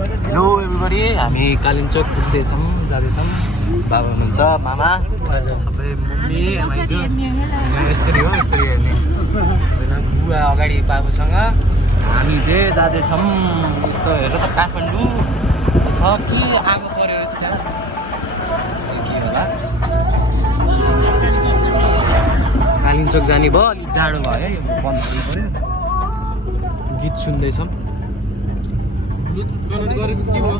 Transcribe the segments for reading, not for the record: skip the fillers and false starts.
Hello everybody, हामी कालिम्पोङ पुग्दैछौँ, जाँदैछौँ। बाबा हुनुहुन्छ, मामा, सबै मम्मी, यस्तरी हो, यस्तरी हेर्ने बुवा अगाडि बाबुसँग। हामी चाहिँ जाँदैछौँ। यस्तो हेर त काठमाडौँ छ कि आगो पऱ्यो रहेछ त्यहाँ के होला। कालिम्पोङ जाने भयो, अलिक जाडो भयो है, बन्द गर्नु पऱ्यो। गीत सुन्दैछौँ। गरेको के भयो?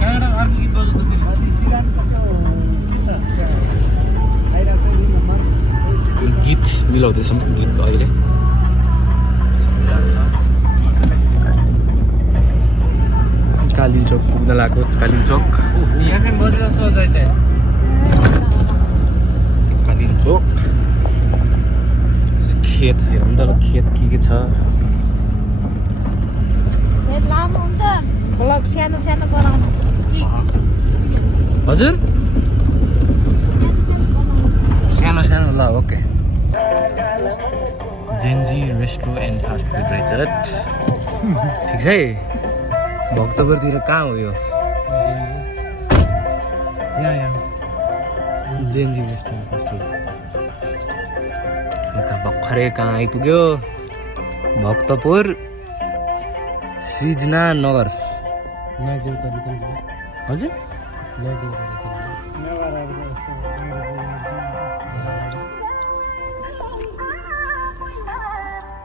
कहाँबाट अर्को गीत बज्यो त फेरि? गीत मिलाउँदैछौँ, गीत अहिले कालिम्पोङ पुग्न लाग्यो। कालिम्पोङ कालिम्पोङ खेत हेरौँ त, खेत के छ। हजुर सानो सानो ल, okay. Gen Z resto and fast food रहेछ। ठिक छ है। भक्तपुरतिर कहाँ हो यो? Gen Z resto and fast food भर्खरै कहाँ आइपुग्यो? भक्तपुर सृजना नगर। हजुर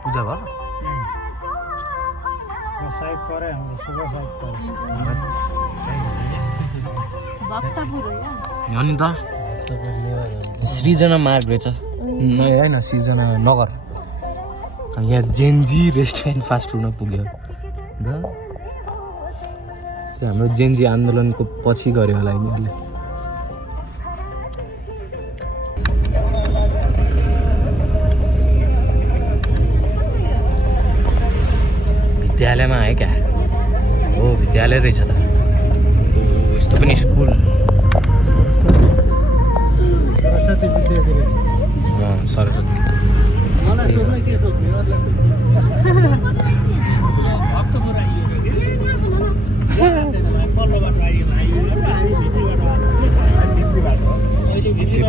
पूजा भयो? अनि त सृजना मार्ग रहेछ, होइन सृजना नगर। यहाँ जेन्जी रेस्टुरेन्ट फास्ट फुडमा पुग्यो। त्यो हाम्रो जेन्जी आन्दोलनको पछि गऱ्यो होला यिनीहरूले। विद्यालयमा आयो क्या? हो विद्यालय रहेछ त। यस्तो पनि स्कुल। सरस्वती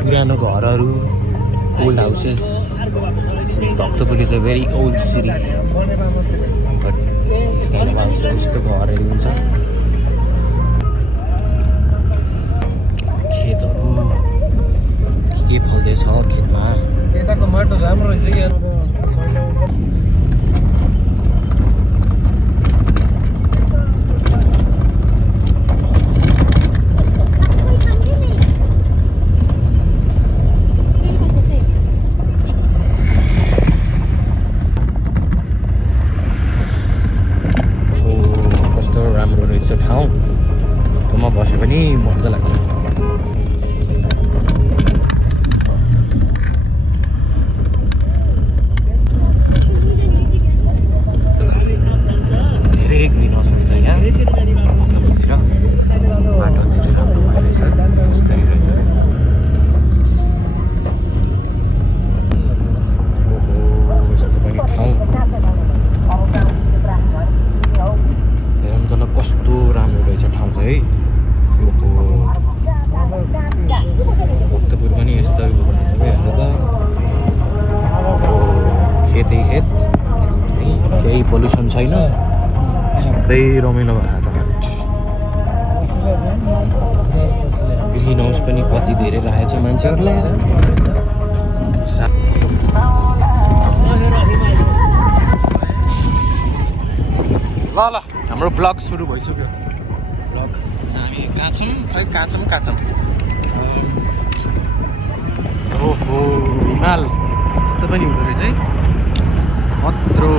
पुरानो घरहरू, old houses. Bhaktapur is a very old city, but this kind of house यस्तो घरहरू हुन्छ। खेतहरू के फल्दैछ खेतमा? त्यताको माटो राम्रो हुन्छ यहाँ। कस्तो राम्रो रहेछ ठाउँ। यस्तोमा बस्यो भने मजा लाग्छ। पोल्युसन छैन, सबै रमाइलो भयो त। ग्रिन हाउस पनि कति धेरै राखेको छ मान्छेहरूले। ल ल हाम्रो ब्लग सुरु भइसक्यो। ब्लग हामी कहाँ छौँ? खै कहाँ छौँ? ओहो हिमाल यस्तो पनि हुँदो रहेछ है। कत्रो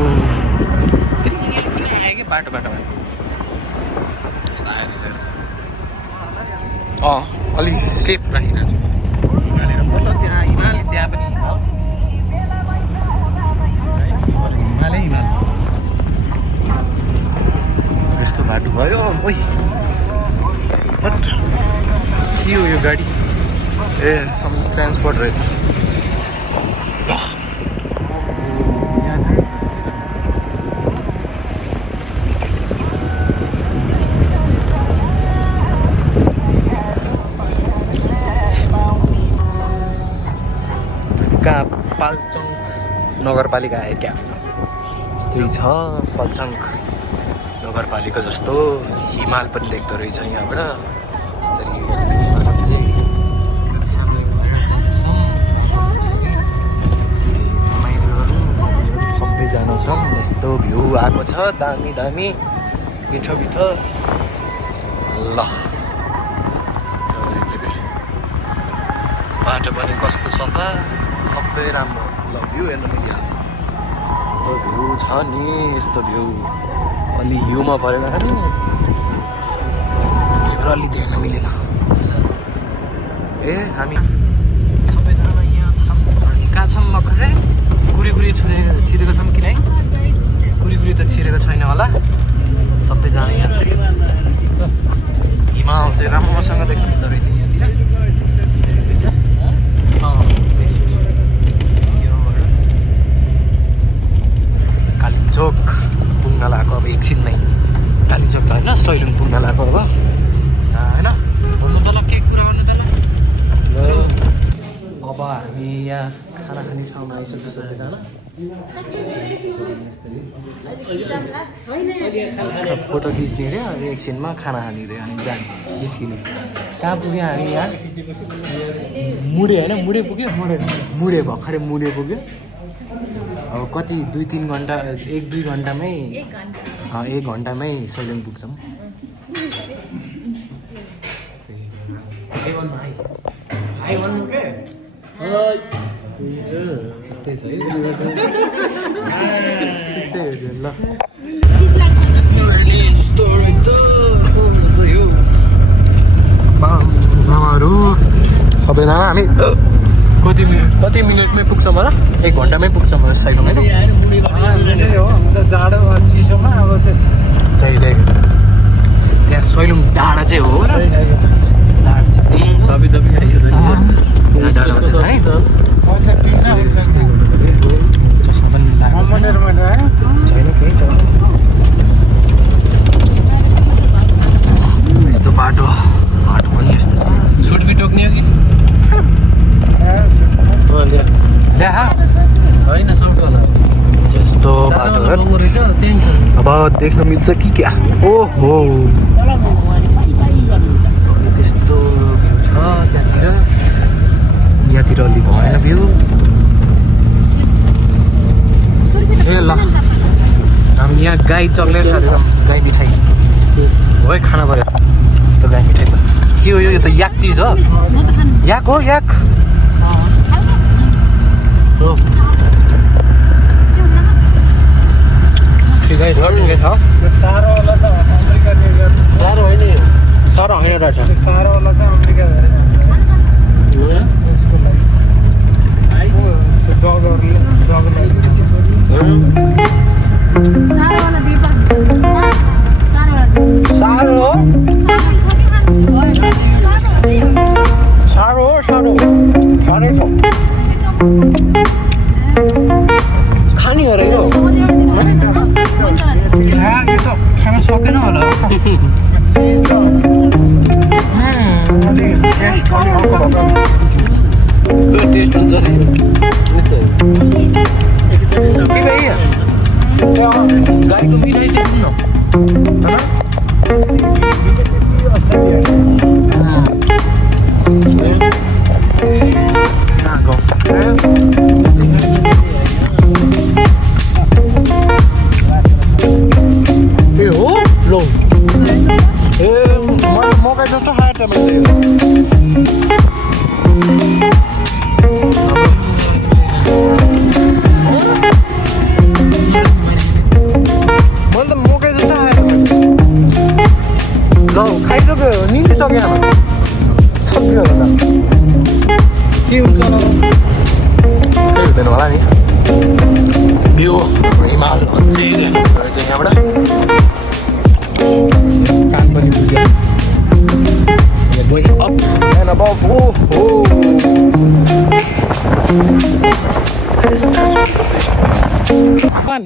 बाटो अलिक सेफ राखिरहेको छु। हिमालतिर बल्ल त्यहाँ हिमाल, त्यहाँ पनि हिमालै हिमाल। यस्तो बाटो भयो। ओइ बट के हो यो गाडी? ए सम ट्रान्सपोर्ट रहेछ। पाल्चोङ नगरपालिका आयो क्या यस्तै छ पाल्चोङ नगरपालिका जस्तो हिमाल पनि देख्दो रहेछ यहाँबाट यसरी सबैजना छौँ यस्तो भ्यू आएको छ दामी दामी मिठो मिठो ल बाटो पनि कस्तो सफा सबै राम्रो ल भ्यू हेर्नु मिलिहाल्छ यस्तो भ्यू छ नि यस्तो भ्यू अलि हिउँमा परेन नि अलि देख्न मिलेन ए हामी सबैजना यहाँ छौँ हामी कहाँ छौँ भर्खरै गुरी छिरेको छौँ किन है गुरी त छिरेको छैन होला सबैजना यहाँ छ हिमाल चाहिँ राम्रोसँग देख्नु मिल्दो रहेछ कालिम्पोङ पुग्न लागेको अब एकछिनमै कालिम्पोङ त होइन सैलुङ पुग्न लागेको अब होइन भन्नु त ल के कुरा गर्नु त ल अब हामी यहाँ खाना खाने ठाउँमा आइसक्यो सबैजना फोटो खिच्ने अरे अनि एकछिनमा खाना खाने अरे अनि जाने निस्किने कहाँ पुग्यो हामी यहाँ मुडे होइन मुडे पुग्यो मुडे भर्खरै मुडे पुग्यो अब कति 2-3 घन्टा 1-2 घन्टामै 1 घन्टामै सैलुङ पुग्छौँ त्यस्तै छ है त्यस्तै ल यो मामाहरू सबैजना हामी कति मिनटमै पुग्छौँ होला 1 घन्टामै पुग्छौँ होला सैलुङ होइन जाडो चिसोमा अब त्यही त्यहाँ सैलुङ डाँडा चाहिँ हो र डाँडा चाहिँ चस्मा पनि लगाएको छैन केही यस्तो बाटो पनि यस्तो छ सुट भी टोक्ने हो कि होइन यस्तो बाटो अब देख्न मिल्छ कि क्या ओहो त्यस्तो भ्यू छ त्यहाँतिर यहाँतिर अलि भएन भ्यू ए ल हामी यहाँ गाई चक्लेट खाँदैछौँ गाई मिठाई हो है खाना पऱ्यो यस्तो गाई मिठाई त के हो यो त याक चिज हो याक हो याक ठिकै छ ठिकै छ साह्रो होइन साह्रो होइन रहेछ साह्रोवाला चाहिँ अमेरिका खाने अरे यो त खान सकेन होला टेस्ट हुन्छ नि के भाइ गाईको मिठाई चाहिँ सुन्न ए हो लो ए मकै जस्तो खाएर त मैले मकै जस्तो खाएर ल खाइसक्यो निस्किसक्यो आमा सक्यो होला त के हुन्छ होला केही हुँदैन होला नि भ्यू हिमाल अझै रहेछ यहाँबाट कान पनि बुझ्यो going up and above fun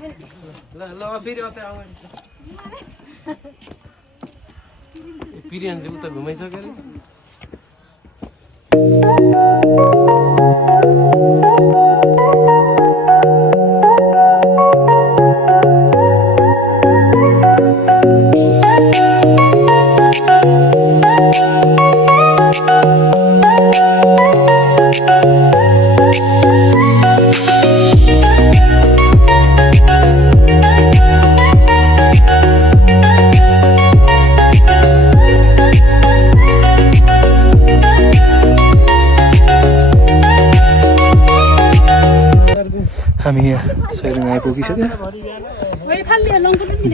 ल ल फेरि अतै अगाडि बिरयानीले उता घुमाइसक्यो रहेछ हामी यहाँ सैलुङ आइपुगिसक्यो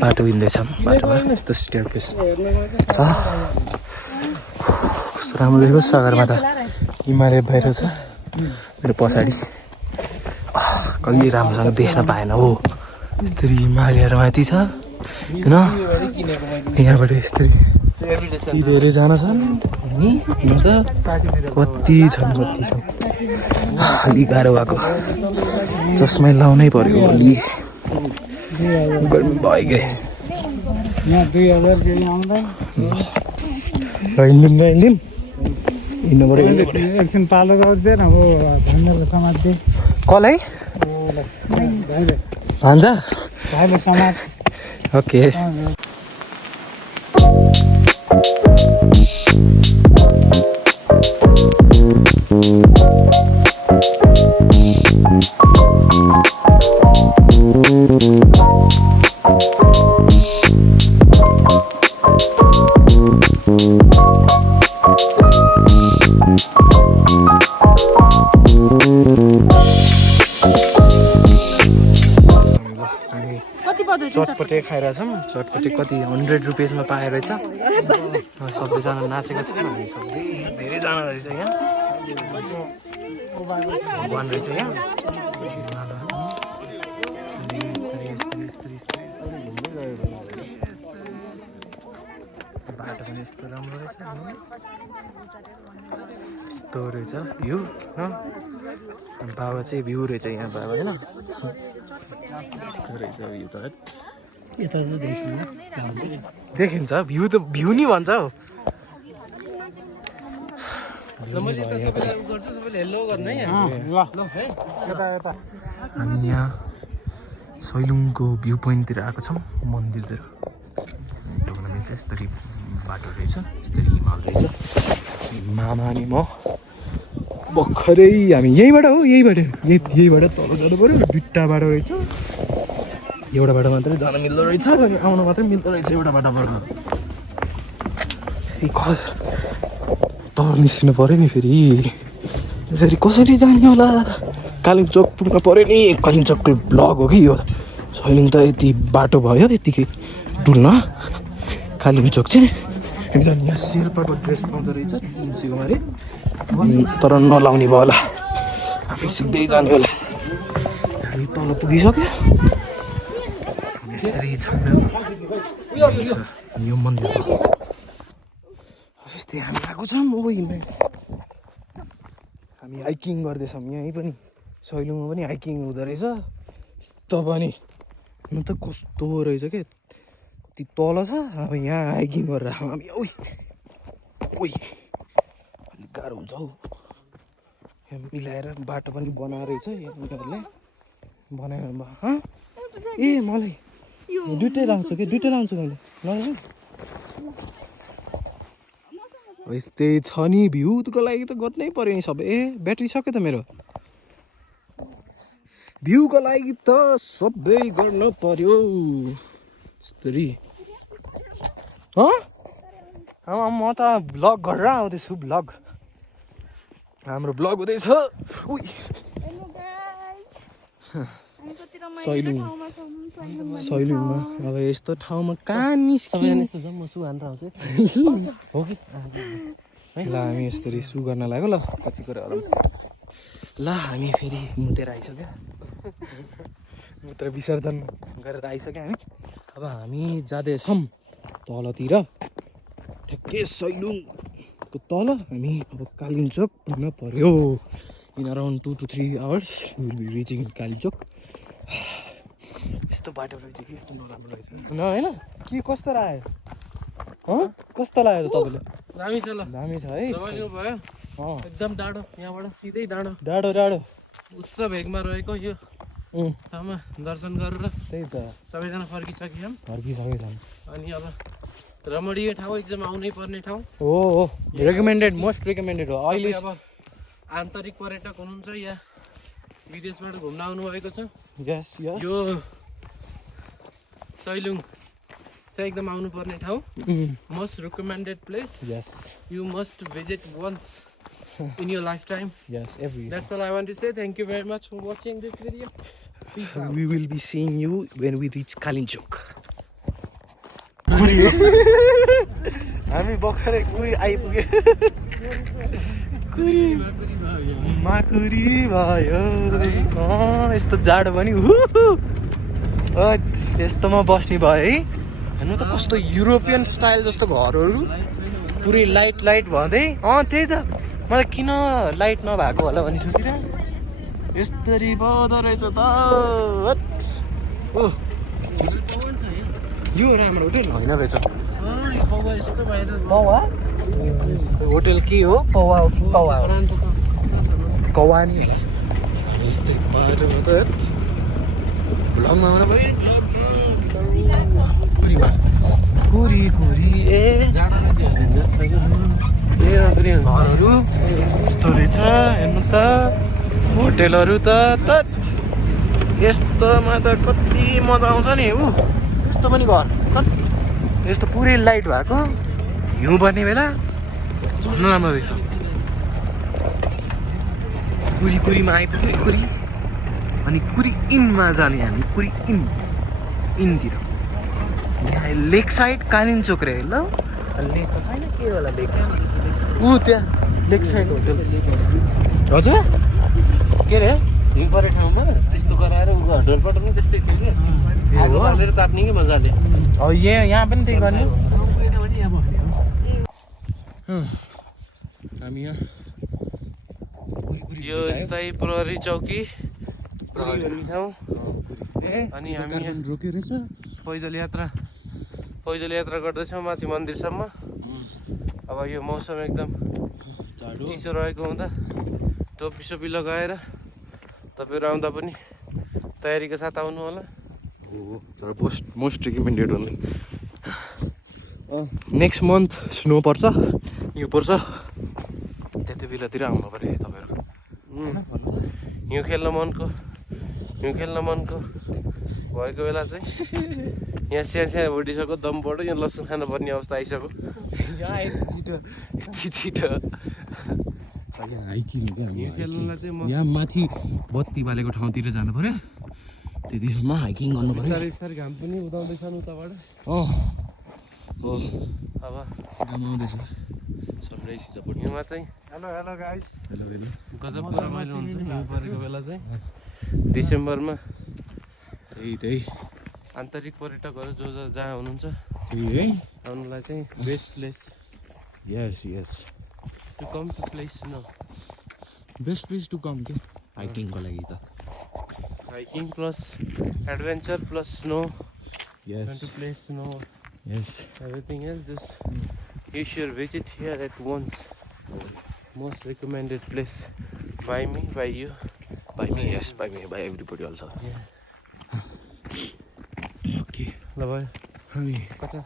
बाटो हिँड्दैछौँ बाटोमा यस्तो स्टेयरकेस छ कस्तो राम्रो देखेको सगरमाथा हिमालय बाहिर छ मेरो पछाडि कहिले राम्रोसँग देख्न पाएन हो यस्तरी हिमालयहरू माथि छ होइन यहाँबाट यस्तरी ती धेरै जान छन् हुन्छ कति छन् अलि गाह्रो भएको चस्मै लाउनै पर्यो अलि गर्मी भइगयो यहाँ 2000 केही आउँदैन हिँड्नु पऱ्यो एकछिन पालो गरिदिएन हो भन्नेले समात्दै कसलाई भान्जा भाइले समात ओके चटपटे खाइरहेछौँ चटपटे कति 100 रुपियाँमा पाए रहेछ सबैजना नाचेको छ हामी सबै धेरैजना रहेछ यहाँ भगवान रहेछ यहाँ बाटो पनि यस्तो राम्रो रहेछ यस्तो रहेछ भ्यू बाबा चाहिँ भ्यू रहेछ यहाँ बाबा होइन यता देखिन्छ भ्यू त भ्यू नि भन्छ हौ हामी यहाँ सैलुङको भ्यू पोइन्टतिर आएको छौँ मन्दिरतिर ढुक्न मिल्छ यस्तरी बाटो रहेछ यस्तरी हिमाल रहेछ मामा अनि म भर्खरै हामी यहीँबाट हो यहीँबाट तल जानु पऱ्यो दुईवटा बाटो रहेछ एउटा बाटो मात्रै जान मिल्दो रहेछ अनि आउनु मात्रै मिल्दो रहेछ एउटा बाटोबाट तल निस्किनु पऱ्यो नि फेरि यसरी कसरी जाने होला कालिम्पोङ पुग्न पऱ्यो नि कालिम्पोङको ब्लग हो कि यो सैलुङ त यति बाटो भयो यतिकै डुल्न कालिम्पोङ चाहिँ एकजना यहाँ शेर्पाको ड्रेस पाउँदो रहेछ 300 को मारे तर नलाउने भयो होला हामी सिधै जाने होला हामी तल पुगिसक्यो यस्तै छ यो मन्दिर यस्तै हामी आएको छौँ हामी हाइकिङ गर्दैछौँ यहीँ पनि सैलुङमा पनि हाइकिङ हुँदो रहेछ यस्तो पनि म त कस्तो रहेछ के कति तल छ अब यहाँ हाइकिङ गरेर हामी अलिक गाह्रो हुन्छ हौ यहाँ मिलाएर बाटो पनि बनाएर रहेछ उनीहरूले बनायो ए मलाई दुइटै लाउँछु मैले ल यस्तै छ नि भ्यूको लागि त गर्नै पर्यो नि सबै ब्याट्री सक्यो त मेरो भ्यूको लागि त सबै गर्न पर्यो यस्तरी म त भ्लग गरेर आउँदैछु हाम्रो भ्लग हुँदैछ सैलुङमा अब यस्तो ठाउँमा कहाँ निस्किने हो कि ल हामी यसरी सु गर्न लाग्यो ल पछि गएर ल हामी फेरि मुतेर आइसक्यो मूत्र विसर्जन गरेर आइसक्यो हामी अब हामी जाँदैछौँ तलतिर ठ्याक्कै सैलुङको तल हामी अब कालिम्पोङ पुग्न पर्यो in around 2 to 3 hours we will be reaching Kalimpong यस्तो बाटो रहेछ कि यस्तो नराम्रो रहेछ न होइन के कस्तो लाग्यो कस्तो लाग्यो तपाईँले दामी छ ल दामी छ है रमाइलो भयो एकदम डाँडो यहाँबाट सिधै डाँडो डाँडो डाँडो उच्च भेगमा रहेको यो ठाउँमा दर्शन गरेर त्यही त सबैजना फर्किसक्यौँ फर्किसकेछन् अनि अब रमणीय ठाउँ एकदम आउनै पर्ने ठाउँ हो रेकमेन्डेड मोस्ट रेकमेन्डेड हो अहिले अब आन्तरिक पर्यटक हुनुहुन्छ या विदेशबाट घुम्न आउनुभएको छ यस यस यो सैलुङ चाहिँ एकदम आउनुपर्ने ठाउँ most recommended place yes you must visit once in your lifetime. Yes, every That's all I want to say. Thank you very much for watching this video. Peace out. We will be seeing you when we reach Kalinchok. हामी भर्खरै कुरी आइपुग्यो माकुरी भयो यस्तो जाडो पनि यस्तोमा बस्ने भयो है हेर्नु त कस्तो युरोपियन स्टाइल जस्तो घरहरू पुरै लाइट लाइट भन्दै त्यही त मलाई किन लाइट नभएको होला भनी सोचिरहेँ यस्तरी पाउँदो रहेछ त यो राम्रो होटेल होइन रहेछ पौवा होटेल के हो पौवा पौवा कवानी यस्तरी बाटो त भ्लगमा आउनु पऱ्यो कुरी कुरी घरहरू यस्तो रहेछ हेर्नुहोस् त होटेलहरू त यस्तोमा त कति मजा आउँछ नि यस्तो पनि घर यस्तो पुरै लाइट भएको हिउँ पर्ने बेला झन् राम्रो रहेछ कुरी कुरीमा आइपुग्यो कुरी अनि कुरी इनमा जाने हामी कुरी इनतिर यहाँ लेक साइड कालिम्चोक रे ल लेक त छैन के होला लेक त्यहाँ लेक साइड होटेल हजुर के रे हिउँ परे ठाउँमा त्यस्तो गराएर ढोलपट पनि त्यस्तै थियो कि आगो बालेर ताप्ने कि मजाले अब यहाँ पनि त्यही गर्ने हामी यहाँ यो यस्तै प्रहरी चौकी ठाउँ अनि हामी रोक्यो रहेछ पैदल यात्रा गर्दैछौँ माथि मन्दिरसम्म अब यो मौसम एकदम चिसो रहेको हुँदा टोपी सोपी लगाएर तपाईँहरू आउँदा पनि तयारीको साथ आउनु होला तर मोस्ट रिकमेन्डेड हो नेक्स्ट मन्थ स्नो पर्छ हिउँ पर्छ त्यति बेलातिर आउनु पऱ्यो तपाईँहरू हिउँ खेल्न मनको भएको बेला चाहिँ यहाँ सानो भुटिसक्यो दम पऱ्यो यहाँ लसुन खानुपर्ने अवस्था आइसक्यो यति छिटो यहाँ माथि बत्ती बालेको ठाउँतिर जानु पऱ्यो त्यतिसम्म हाइकिङ गर्नु पऱ्यो बिस्तारै घाम पनि उदाउँदैछन् उताबाट हो अब घाम आउँदैछ सनराइज सपोर्ट हिउँमा चाहिँ हेलो गाइस हेलो गजबको रमाइलो हुन्छ हिउँ परेको बेला चाहिँ डिसेम्बरमा त्यही आन्तरिक पर्यटकहरू जो जहाँ हुनुहुन्छ त्यही है आउनुलाई चाहिँ best place yes to come to place no best place to come के हाइकिङको लागि त hiking plus adventure plus snow yes to place snow yes everything else just you should visit here at once. Most recommended place by me, by you, by me, yes, by me, by everybody also. Okay. ल भयो हामी कता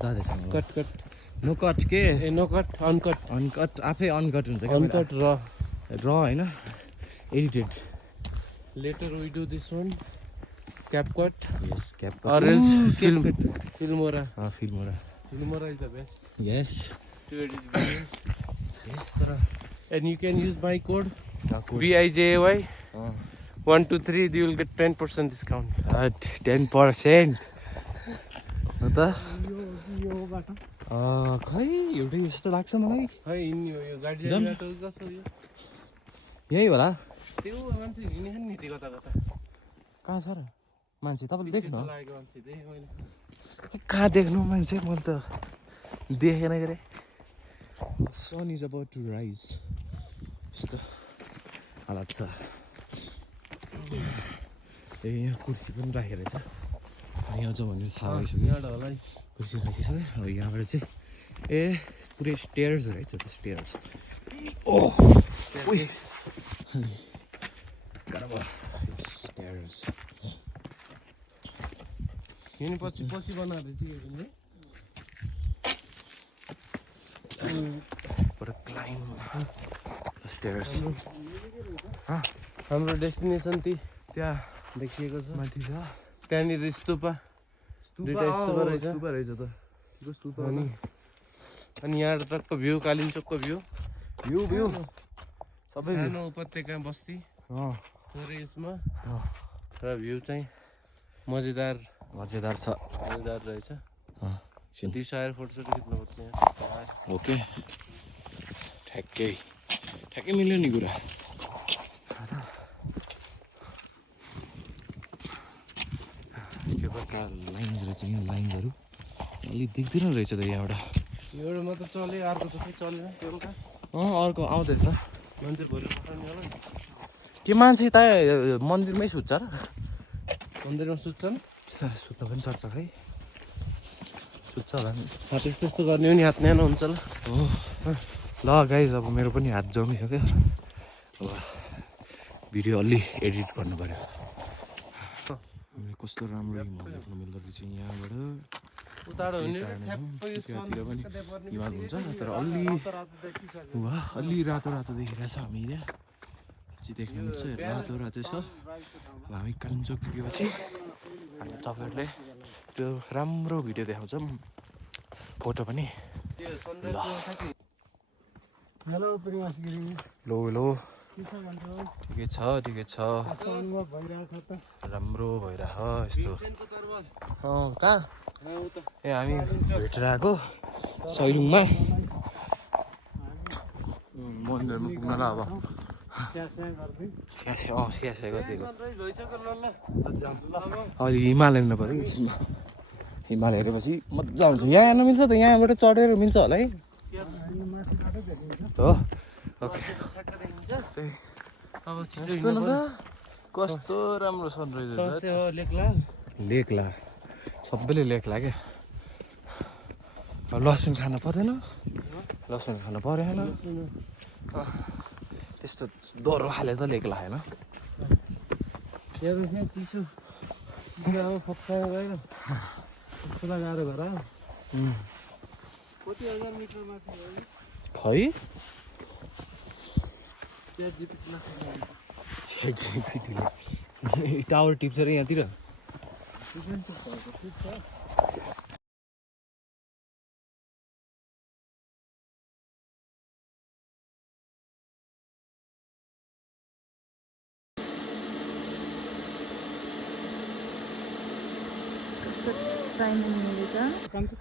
जाँदैछौँ cut no cut के ए no cut uncut आफै uncut हुन्छ uncut र होइन edited later we do this one cap cut yes cap or else filmora Filmora is the best yes to edit videos. यस तर And you can use my code BIJAY 123. You will get 10% discount. 10% हो त खै एउटै जस्तो लाग्छ मलाई खै यो गाडी बाटो कसो यो यही होला त्यो मान्छे हिँड्ने नि त्यो कता कहाँ छ र मान्छे तपाईँले देख्नु लागेको मान्छे त्यही मैले कहाँ देख्नु मान्छे मैले त देखेन के अरे सन इज अबाउट टु राइज यस्तो हालत छ ए यहाँ कुर्सी पनि राखेको रहेछ यहाँ छ भनेर थाहा भइसक्यो होला है कुर्सी राखिसक्यो अब यहाँबाट चाहिँ ए पुरै स्टेयर्स रहेछ त्यो स्टेयर्स ओह स्टेयर्स यिनी पछि बनाएर चाहिँ But a climb the stairs. हाम्रो डेस्टिनेसन त्यहाँ देखिएको छ माथि छ त्यहाँनिर स्तूपा दुईटा स्तूपा रहेछ त के स्तूपा अनि यहाँ टक्क भ्यू कालिम्पोङको भ्यू भ्यू सबै सानो उपत्यका बस्ती थोरै यसमा र भ्यू चाहिँ मजेदार छ रहेछ दिउँसो आएर फोटोसोटो खिच्नुपर्छ यहाँ ओके ठ्याक्कै मिल्यो नि कुरा के प्रकार लाइन्स रहेछ यहाँ लाइन्सहरू अलिक देख्दैन रहेछ त यहाँबाट एउटा मात्र चल्यो अर्को त चलेन एउटा अर्को आउँदैछ मान्छे भोलि पठाउने होला नि के मान्छे त मन्दिरमै सुत्छ र मन्दिरमा सुत्छन् सुत्न पनि सक्छ खै सुत्छ होला नि त्यस्तो गर्ने हो नि हात न्यानो हुन्छ ल हो ल गाइज अब मेरो पनि हात जमिसक्यो अब भिडियो अलि एडिट गर्नु पऱ्यो कस्तो राम्रो हिमाल देख्न मिल्दो रहेछ यहाँबाट उतारो हुने त्यहाँतिर पनि हिमाल हुन्छ तर अलि रातो देखिरहेछ हामी यहाँ चाहिँ देख्नु मिल्छ रातो छ अब हामी कालिम्पोङ पुगेपछि हामी तपाईँहरूले त्यो राम्रो भिडियो देखाउँछौँ फोटो पनि ल हेलो प्रिमास गिरी लो के छ ठिकै छ अनुभव भइरहेछ त राम्रो भइरह यस्तो कहाँ ए हामी भेटेर आएको सैलुङमा मन्दिरमा पुग्न ल अब स्यास्या गरिदिएको अहिले हिमाल हेर्नु पऱ्यो एकछिनमा हिमाल हेरेपछि मजा आउँछ यहाँ हेर्नु मिल्छ त यहाँबाट चढेर मिल्छ होला है हो ओके कस्तो राम्रो सनराइज लेख्ला सबैले लेख्ला क्या अब लसुन खानु पर्दैन लसुन खानु परेन त्यस्तो डह्रो खाले त लेख्ला होइन चिसो फक्सायो गएर गाह्रो भएर कति हजार मिटर माथि खै टावर टिप्छ र यहाँतिर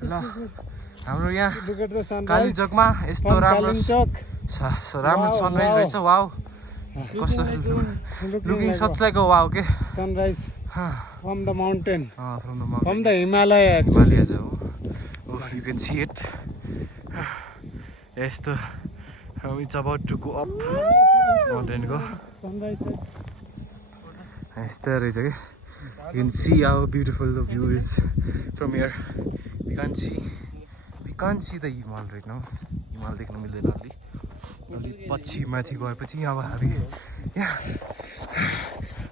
ल हाम्रो यहाँ कालिचोकमा यस्तो राम्रो सनराइज रहेछ वाउ कस्तो लुकिङ सच लाइक वाउ के sunrise from the mountain from the Himalaya Himalayas हो you can see it यस्तो it's about to go up mountain को यस्तो रहेछ के you can see how beautiful the view is from here we can't see the himal right now हिमाल देख्न मिल्दैन अलि पछि माथि गएपछि अब हामी यहाँ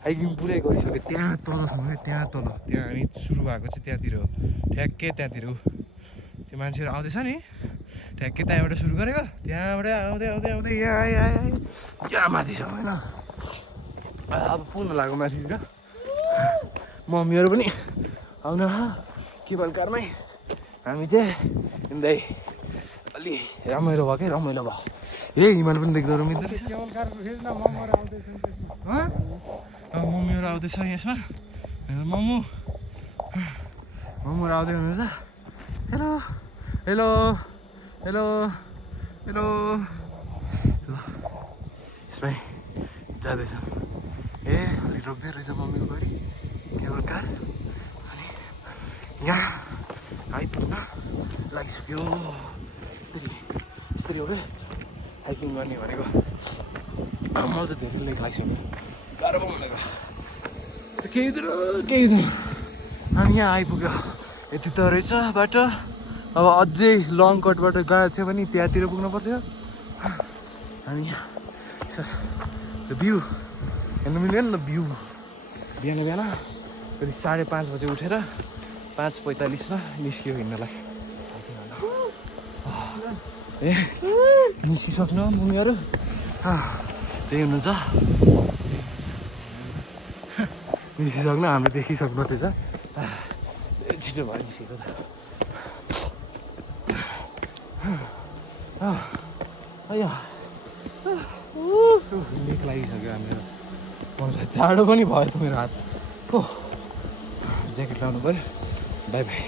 हाइकिङ पुरै गरिसक्यो त्यहाँ तलसम्म त्यहाँ हामी सुरु भएको चाहिँ त्यहाँतिर हो ठ्याक्कै त्यहाँतिर हो त्यो मान्छेहरू आउँदैछ नि ठ्याक्कै त्यहाँबाट सुरु गरेको त्यहाँबाट आउँदै यहाँ माथि छ होइन अब पुग्न लाग्यो माथितिर मम्मीहरू पनि आउनु केवल कारमै हामी चाहिँ हिँड्दै अलि रमाइलो भयो क्या रमाइलो भयो ए हिमाल पनि देख्दो मिल्दो रहेछ मम्मीहरू आउँदैछ यसमा मोमोहरू आउँदै हुनुहुन्छ हेलो हेलो हेलो हेलो ल यसमै जाँदैछ ए अलि रोक्दै रहेछ मम्मीको गाडी केवल कार अनि यहाँ आइपुग्न लागिसक्यो यसरी हो क्या हाइकिङ गर्ने भनेको म त धेरै लेख लागिसक्यो गाह्रो पो भनेको केही हामी यहाँ आइपुग्यो यति त रहेछ बाटो अब अझै लङ कटबाट गएको थियो भने त्यहाँतिर पुग्नु पर्थ्यो हामी भ्यू हेर्नु मिल्यो नि त भ्यू बिहान बिहान कति 5:30 बजे उठेर 5:45 निस्क्यो हिँड्नलाई ए निस्किसक्नु मम्मीहरू त्यही हुनुहुन्छ निस्किसक्नु हामीले देखिसक्नु थिएछ छिटो भयो निस्केको त लेक लागिसक्यो हामीहरू मलाई जाडो पनि भयो त मेरो हात हो ज्याकेट लाउनु पऱ्यो by bye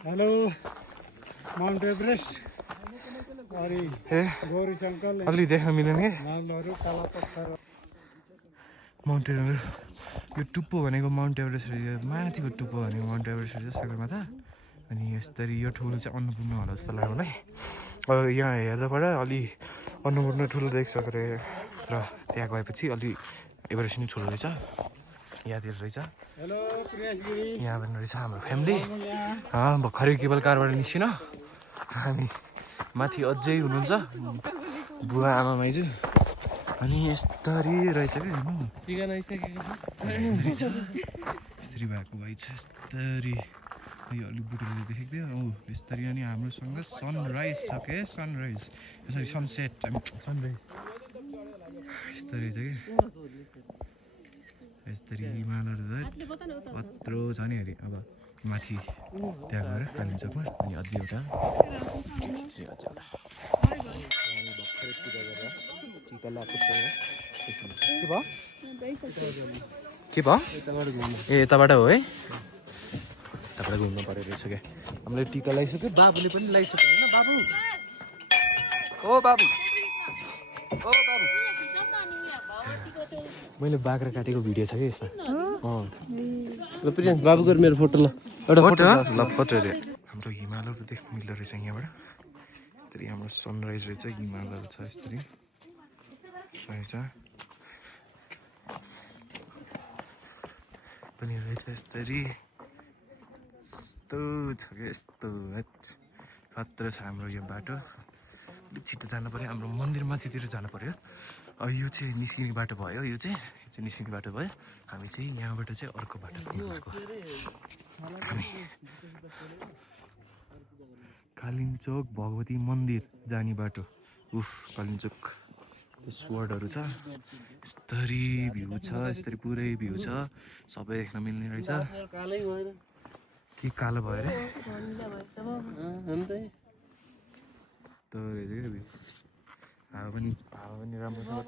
hello Mount Everest अरे गौरी शङ्कर अलि देख्न मिलेन कि मालहरू काला पत्थर माउन्ट एभरेस्ट यो टुप्पो भनेको माउन्ट एभरेस्ट रहेछ माथिको टुप्पो भनेको माउन्ट एभरेस्ट रहेछ सगरमाथा अनि यसरी यो ठुलो चाहिँ अन्नपूर्ण होला जस्तो लाग्यो मलाई अब यहाँ हेर्दाबाट अलि अन्नपूर्ण ठुलो देख्छ अरे र त्यहाँ गएपछि अलि एभरेस्ट नि ठुलो रहेछ यहाँतिर रहेछ हेलो प्रियासगिरी यहाँ पनि रहेछ हाम्रो फ्यामिली भर्खरै केबल कारबाट निस्किन हामी माथि अझै हुनुहुन्छ बुवा आमा माइजू अनि यस्तरी रहेछ क्या यस्तरी भएको भाइ छ यस्तरी यो अलिक बुटोले देखेको थियो औ यस्तरी अनि हाम्रोसँग सनराइज छ के सनराइज यसरी सनसेट सनराइज यस्तो रहेछ कि यस्तरी हिमालहरू कत्रो छ नि अरे अब माथि त्यहाँ गएर कालिम्पोङमा अनि अझै एउटा के भयो ए यताबाट हो है यताबाट घुम्नु पऱ्यो रहेछ क्या हामीले टिका लगाइसक्यो बाबुले पनि लगाइसक्यो होइन बाबु ओ बाबु ओ बाबु मैले बाख्रा काटेको भिडियो छ कि यसमा प्रियांश बाबुको मेरो फोटो ल एउटा फोटो ल फोटो अरे हाम्रो हिमालयहरू देख्नु मिल्दो रहेछ यहाँबाट यस्तरी हाम्रो सनराइज रहेछ हिमालयहरू छ यस्तरी रहेछ पनि रहेछ यस्तरी यस्तो छ क्या यस्तो खतरा छ हाम्रो यो बाटो अलिक छिटो जानु पऱ्यो हाम्रो मन्दिर माथितिर जानु पऱ्यो अब यो चाहिँ निस्किने बाटो भयो यो चाहिँ निस्किने बाटो भयो हामी चाहिँ यहाँबाट चाहिँ अर्को बाटो पुग्नुको हामी कालिम्चोक भगवती मन्दिर जाने बाटो कालिम्चोक स्वर्डहरू छ यस्तरी भ्यू छ यस्तरी पुरै भ्यू छ सबै देख्न मिल्ने रहेछ के कालो भयो अरे यस्तो रहेछ क्या भ्यू हावा पनि राम्रोसँग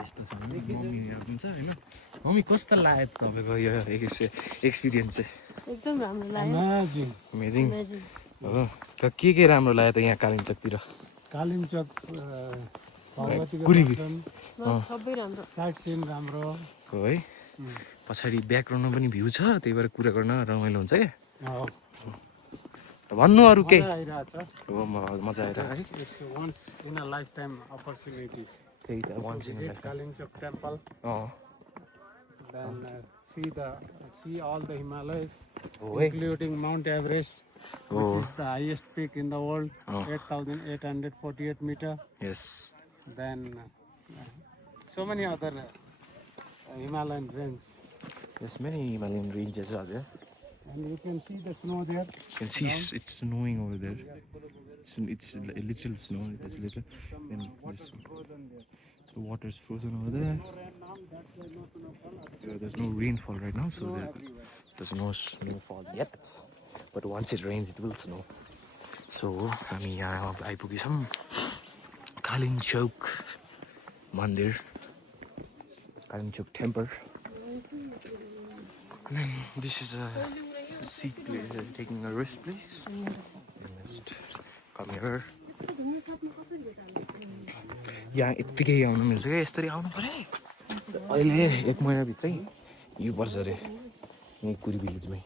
यस्तो छ मम्मीहरू पनि छ होइन मम्मी कस्तो लाग्यो तपाईँको यो एक्सपिरियन्स चाहिँ एकदम राम्रो लाग्यो अमेजिङ हो के राम्रो लाग्यो त यहाँ कालिम्पोङतिर कालिम्पोङ सबै राम्रो साइट सिन राम्रो हो है पछाडि ब्याकग्राउन्डमा पनि भ्यू छ त्यही भएर कुरा गर्न रमाइलो हुन्छ क्या भन्नु अरू केही हो मजा आइरहेको once in a lifetime opportunity त्यही त once in life Kalimpong temple then see all the Himalayas, including Mount Everest, which is the highest peak in the world, 8,848 meter. Yes. Then so many other Himalayan ranges. Yes, many Himalayan ranges are there. And you can see the snow there. You can see it's snowing over there. It's a little snow. It's little. And the water is frozen over there. There's no rainfall right now, so there's no snowfall yet. But once it rains, it will snow. So हामी यहाँ आइपुगेछौँ कालिम्पोङ मन्दिर Kalimpong temple. And then this is a seat place, taking a rest place. And just come here. यहाँ यत्तिकै आउनु मिल्छ क्या यस्तरी आउनु पऱ्यो अहिले 1 महिनाभित्रै हिउँ पर्छ अरे यहीँ कुरी भिलेजमै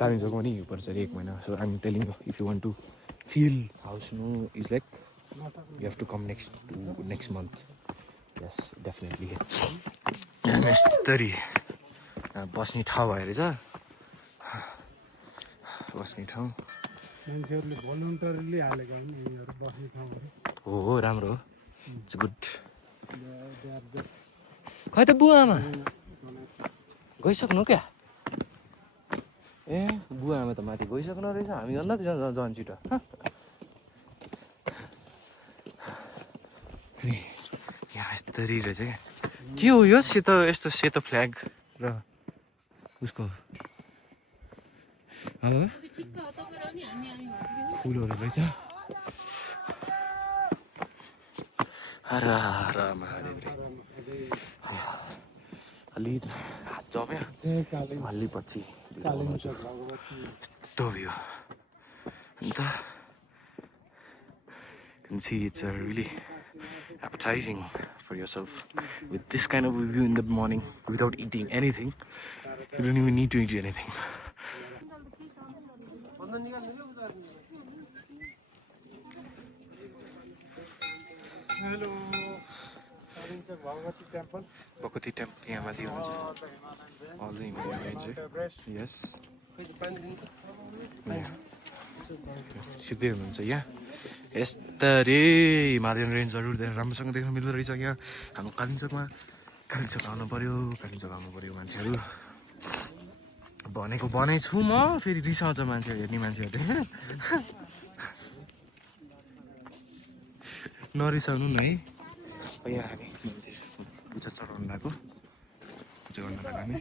कालिम्पोङमा पनि हिउँ पर्छ अरे 1 महिना so I'm telling if you want to feel how snow is like you have to come next month yes definitely यस्तरी बस्ने ठाउँ भएर रहेछ बस्ने ठाउँ मान्छेहरूले भोलिन्टरीले हालेको हो नि यिनीहरू बस्ने ठाउँहरू हो राम्रो हो it's good they are just खै त बुवा आमा गइसक्नु क्या ए बुवा आमा त माथि गइसक्नु रहेछ हामी भन्दा झन् छिटो यहाँ यस्तरी रहेछ क्या के हो यो सेतो यस्तो सेतो फ्ल्याग र उसको फुलहरू रहेछ हरा हरा महादेव रे अलि हात जम्यो अलि पछि यस्तो भ्यू अन्त can see it's really appetizing for yourself with this kind of view in the morning without eating anything. You don't even need to eat anything. Hello Bhagwati temple Bhagwati temple यहाँ माथि हुन्छ all the Himalayan range yes सिधै हुनुहुन्छ यहाँ यस्तरी Himalayan रेन्जहरू राम्रोसँग देख्न मिल्दो रहेछ यहाँ हाम्रो कालिम्पोङमा कालिम्पोङ आउनु पऱ्यो मान्छेहरू भनेको भने छु म फेरि रिसाउँछ मान्छेहरू हेर्ने मान्छेहरूले नरिसाउनु न है यहाँ हामी पूजा चढाउनु लाग्यो पूजा गर्नु लाग्यो हामी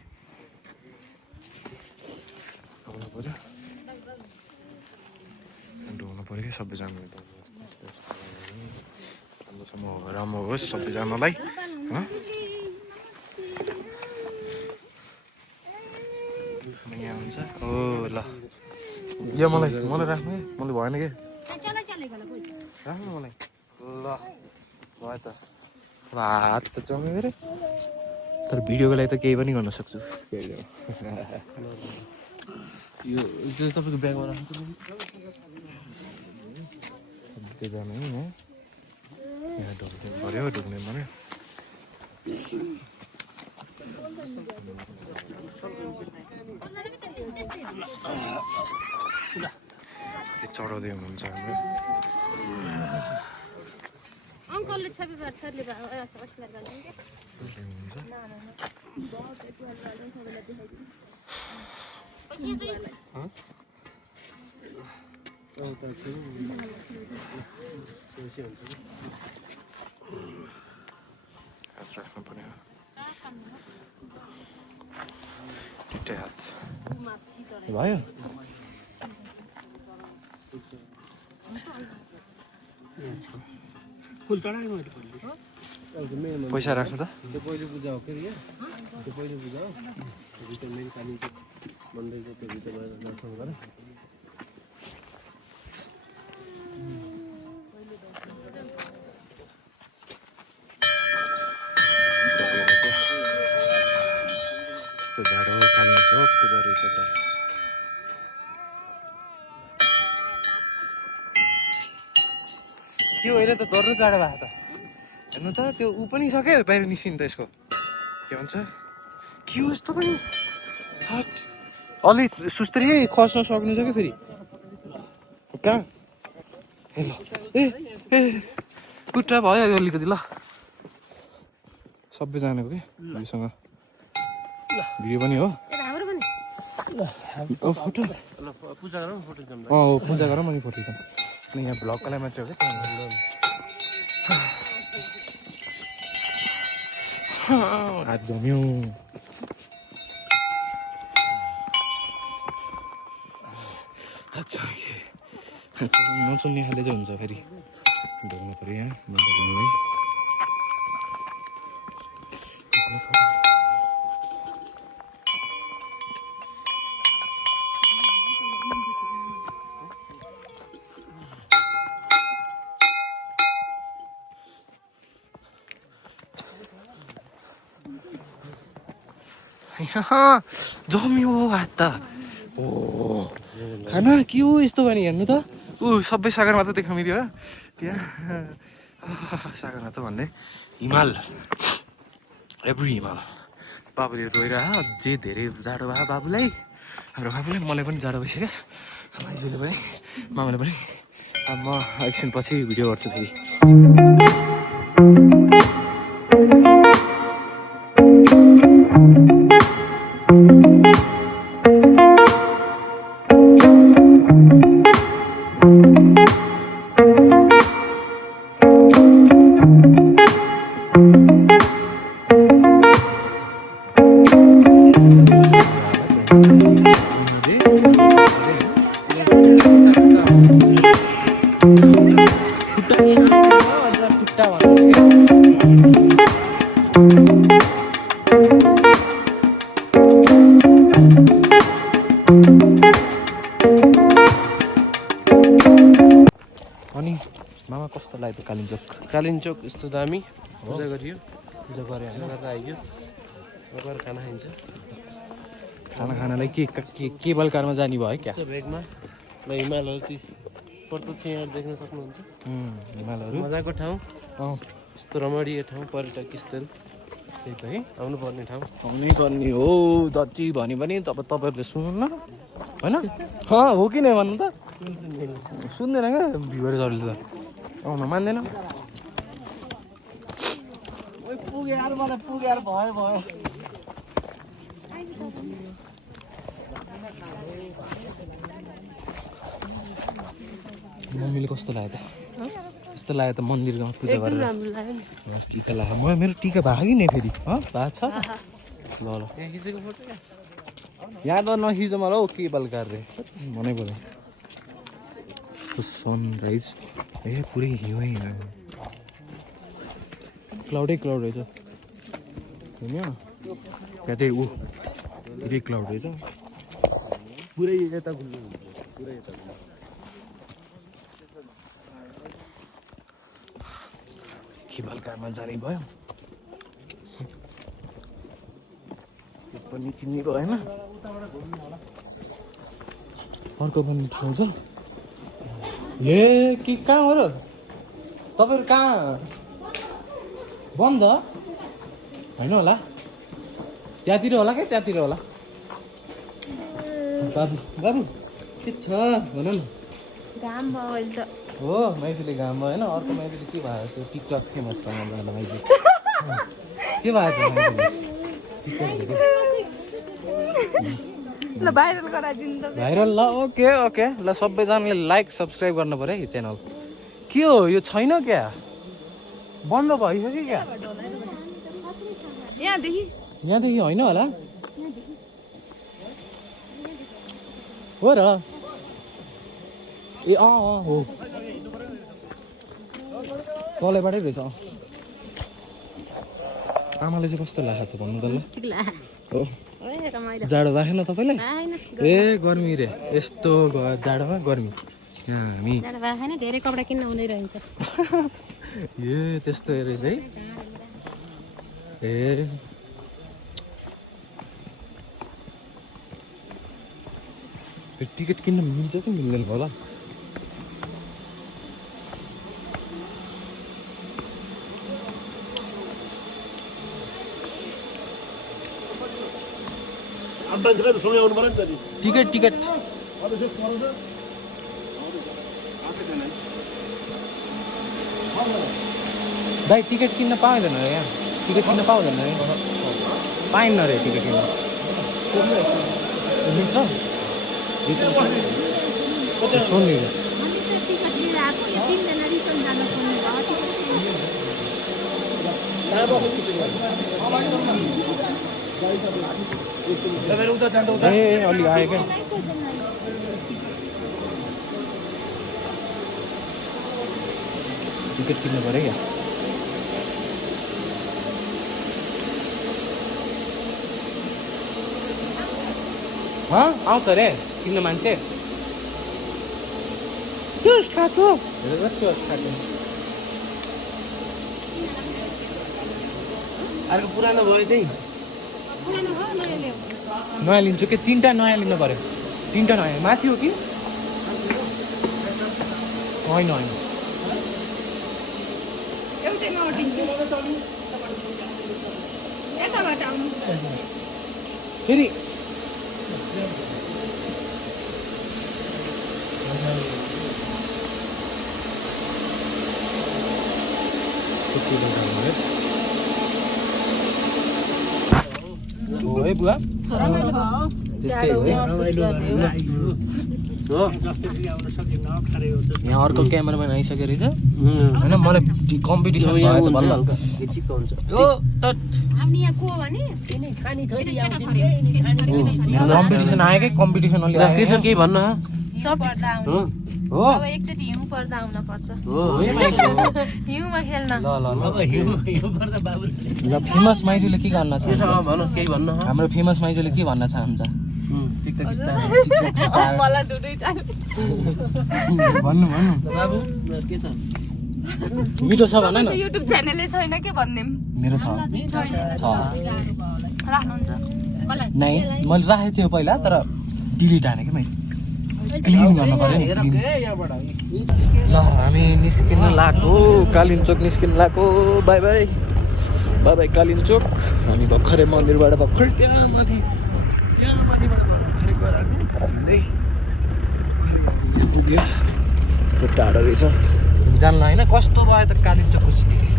आउनु पऱ्यो ढोग्नु पऱ्यो कि सबैजना राम्रो होस् सबैजनालाई यहाँ हुन्छ ओ ल यो मलाई राख्नु है मैले भएन कि राख्नु मलाई ल भयो त हात त जम्यो अरे तर भिडियोको लागि त केही पनि गर्न सक्छु यो तपाईँको ब्यागमा राख्नु त्यो जानु है यहाँ ढुक्नु पऱ्यो ढुक्ने पऱ्यो यस्तै चढाउँदै हुनुहुन्छ हाम्रो अंकलले छवि बाटले असला गर्दैन के हात राख्नु पर्यो दुइटै हात भयो फुल चढाएँ मैले पैसा राख्नु त त्यो पहिले पूजा हो के त्यो पहिले पूजा हो भित्र मेन कालिम्पोङ मन्दिरको त्यो भित्रमा दर्शन गरेँ यस्तो जाडो कालिम्पोङ कुदो रहेछ त के हो अहिले त डर जाडो भएको त हेर्नु त त्यो ऊ पनि सक्यो बाहिर निस्किनु त यसको के भन्छ के हो यस्तो पनि अलि सुस्तरी खस्न सक्नु छ कि फेरि कहाँ ए ल ए खुट्टा भयो अलिकति ल सबैजनाको कि हामीसँग भिडियो पनि हो फोटो पूजा गरौँ फोटो खिचौँ पूजा गरौँ अनि फोटो खिचौँ यहाँ भ्लगको लागि मात्रै हो क्या हात जम्यो नचुन्ने खाले चाहिँ हुन्छ फेरि ढोग्नु पऱ्यो यहाँ ढोग्नुलाई यहाँ जम्यो हात त ओ खाना के हो यस्तो भने हेर्नु त सबै सगरमाथा देखाउनु त्यहाँ सगरमाथा भन्ने हिमाल एभ्री हिमाल बाबुले रोएर अझै धेरै जाडो भयो बाबुलाई हाम्रो बाबुलाई मलाई पनि जाडो भइसक्यो माइजूले पनि मामाले पनि अब म एकछिन पछि भिडियो गर्छु फेरि अनि मामा कस्तो लाग्यो कालिम्चोक यस्तो दामी पूजा गरियो पूजा गरे होइन गरेर आइयो गएर खाना खाइन्छ खाना खानालाई केबल कारमा जाने भयो क्या भेगमा ल हिमालहरू ती प्रत्यक्ष यहाँ देख्न सक्नुहुन्छ हिमालहरू मजाको ठाउँ अँ यस्तो रमणीय ठाउँ पर्यटक स्थल त्यही त है आउनुपर्ने ठाउँ आउनै पर्ने हो जति भन्यो भने तपाईँहरूले सुन्नु न होइन हो कि नै भन्नु त सुन्दैन क्या भ्युवर्सहरूले त आउनु मान्दैन मम्मीले कस्तो लाग्यो त कस्तो लाग्यो त मन्दिरमा पूजा गरेर टिका लाग्यो मेरो टिका भएको कि नै फेरि भएको छ ल यहाँ खिचेको फोटो यहाँ त नखिच मलाई हौ केबल कार रे मनै पर्यो यस्तो सनराइज पुरै हिउँ क्लाउडै क्लाउड रहेछ होइन त्यहाँ चाहिँ पुरै क्लाउड रहेछ पुरै यता घुम्नु पुरै यता केबल कारमा जाने भयो पनि किन्ने भएन अर्को पनि ठाउँ छ ए कि कहाँ हो र तपाईँहरू कहाँ बन्द होइन होला त्यहाँतिर होला क्या त्यहाँतिर होला बाबु बाबु के छ भन न घाम भयो अहिले त हो माइजूले घाम भयो होइन अर्को माइजूले के भयो त्यो टिकटक फेमस बनाउँदा माइजू के भयो त्यो माइजूले ल भाइरल गराइदिनु त भाइरल ल ओके ओके ल सबैजनाले लाइक सब्सक्राइब गर्नु पऱ्यो है यो च्यानल के हो यो छैन क्या बन्द भइसक्यो क्या यहाँदेखि होइन होला हो र ए हो तलैबाटै रहेछ आमाले चाहिँ कस्तो लाग्छ त भन्नु त ल हो जाडो राखेन तपाईँलाई ए गर्मी रे यस्तो जाडोमा गर्मी यहाँ हामी धेरै कपडा किन्न हुँदै रहन्छ ए त्यस्तो रहेछ है ए टिकट किन्न मिल्छ कि मिल्दैन होला टिकट टिकट भाइ टिकट किन्न पाउँदैन र यहाँ टिकट किन्न पाउँदैन है पाइन्न रे टिकट किन्न मिल्छ सोनी ए अलि आयो क्या टिकट किन्नु पऱ्यो क्या आउँछ अरे किन्न मान्छे टुस्ट खाएको अर्को पुरानो भयो त्यही पुरानो हो नयाँ ल्याऊ नयाँ लिन्छु कि 3टा नयाँ लिनु पर्यो 3टा नयाँ माथि हो कि होइन होइन एउटैमा अटिन्छ यताबाट आउनु फेरि हो है बुवा रमाइलो भयो त्यस्तै हो है यहाँ अर्को क्यामेराम्यान आइसक्यो रहेछ होइन मलाई कम्पिटिसन भयो त बल्ल यो त आउने यहाँ को भने मेरो कम्पिटिसन आएकै कम्पिटिसन अलि के छ केही भन्न सब पर्दा आउनु हो अब एकचोटि हिउँ पर्दा आउन पर्छ हो हिउँमा खेल्न ल फेमस माइजूले के गर्न के छ चाहन्छ भन केही भन्न हाम्रो फेमस माइजूले के भन्न चाहन्छ मलाई दुधै टाल्नु भन्नु भन्नु बाबु के छ मिठो छ भन न युट्युब च्यानलै छैन के भन्दिम मेरो छ राख्नुहुन्छ नै मैले राखेको थियो पहिला तर डिलिट हाने कि मैले क्लिन गर्नु पर्यो नि clean। ल हामी निस्किन लाग्यो कालिम्चोक निस्किन लाग्यो by by by by Kalinchowk हामी भर्खरै मन्दिरबाट भर्खर त्यहाँ माथिबाट भर्खरै गएर हिँड्दै यहाँ पुग्यो यस्तो टाढो रहेछ जान्ला होइन कस्तो भयो त कालिम्चोक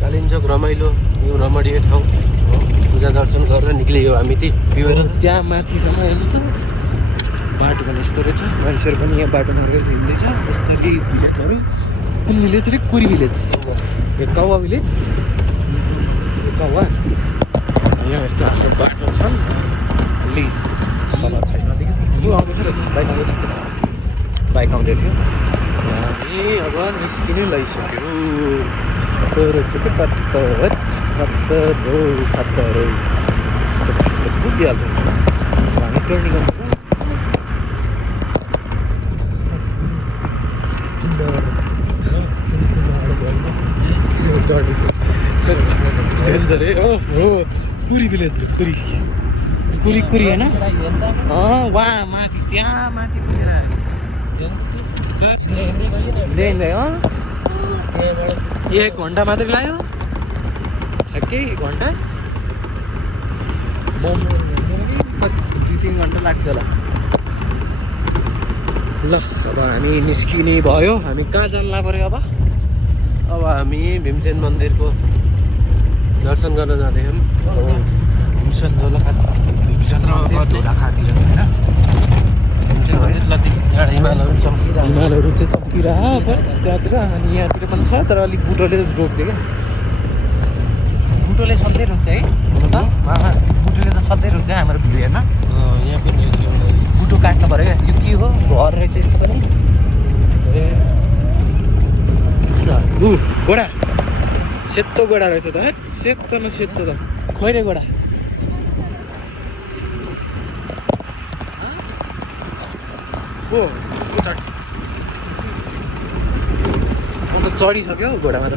कालिम्चोक रमाइलो यो रमणीय ठाउँ हो पूजा दर्शन गरेर निक्लियो हामी गएर त्यहाँ माथिसम्म हेर्नु त बाटो पनि यस्तो रहेछ मान्छेहरू पनि यहाँ बाटोमा हिँड्दैछ यस्तो भिलेजहरू कुन भिलेज रे कुरी भिलेज यो कौवा भिलेज यो कौवा यहाँ यस्तो हाम्रो बाटो छ अलि सडक छैन अलिकति यो आउँदैछ र बाइक आउँदैछ बाइक आउँदै थियो हामी अब निस्किनै लैसक्यो तर चाहिँ के पत्तर यस्तो पुगिहाल्छ हामी टर्निङ गर्नु डेन्जर है हो कुरी भिलेज कुरी होइन वा माथि त्यहाँ माथि पुगेर हिँड्दै हो 1 घन्टा मात्रै लाग्यो ठ्याक्कै घन्टा 2-3 घन्टा लाग्थ्यो होला ल अब हामी निस्किने भयो हामी कहाँ जानु लाग्यो अब अब हामी भीमसेन मन्दिरको दर्शन गर्न जाँदैछौँ भीमसेन धोलाखातिर होइन हिमालहरू चम्किरहेको हिमालहरू चाहिँ चम्किरह त्यहाँतिर अनि यहाँतिर पनि छ तर अलिक बुटोले रोक्यो क्या बुटोले सधैँ रोक्छ है हुनु त बुटोले त सधैँ रोक्छ हाम्रो भिडियो हेर्न यहाँ पनि बुटो काट्नु पऱ्यो क्या यो के हो घर रहेछ यस्तो पनि घोडा सेतो घोडा रहेछ त सेतो न सेतो त खैरे घोडा ओ चढिसक्यो घोडामा त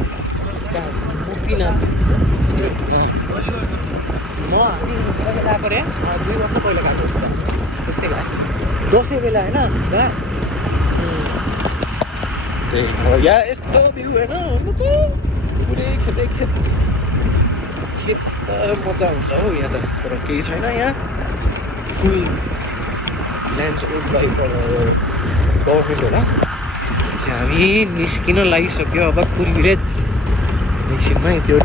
मुक्तिन म हामी बेला गएको रे 2 वर्ष पहिला गएको जस्तो त्यस्तै भयो दसैँ बेला होइन यहाँ यस्तो भ्यू होइन अन्त त पुरै खेतै खेत त मजा हुन्छ हौ यहाँ त तर केही छैन यहाँ फुल ल्यान्ड ओन बाई गभर्मेन्ट होला चाहिँ हामी निस्किन लागिसक्यो अब कुरी भिलेज एकछिनमै त्यो